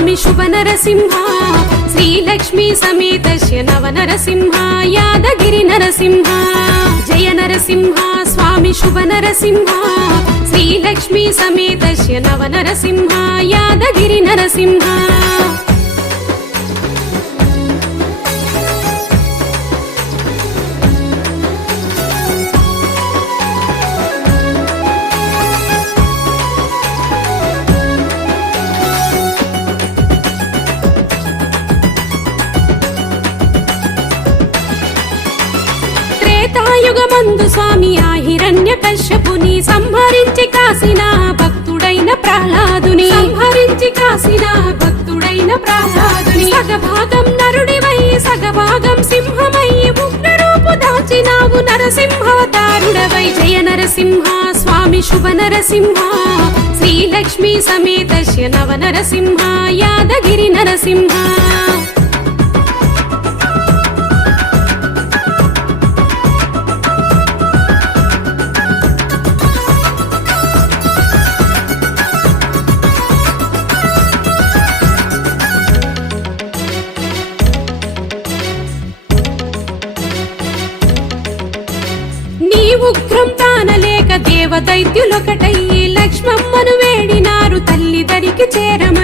स्वामी शुभ नरसिंह श्रीलक्ष्मी समेतस्य नव नरसिंह यादगिरि नरसिंह जय नरसिंह स्वामी शुभ नरसिंह श्रीलक्ष्मी समेतस्य नव नरसिंह यादगिरि नरसिंह యుగమందు స్వామి ఆ హిరణ్యకశ్యపుని సంహరించి కాసిన భక్తుడైన ప్రహ్లాదుని సగభాగం నరుడివై సగభాగం సింహమై ఉగ్రరూపు దాచినావు నరసింహావతారుడవై జయ నరసింహ స్వామి శుభ నరసింహ శ్రీలక్ష్మీ సమేతస్య నవ నరసింహ యాదగిరి నరసింహ ఉగ్రం తానలేక దేవదైత్యులొకటై లక్ష్మమ్మను వేడినారు తల్లి దరికి చేరమ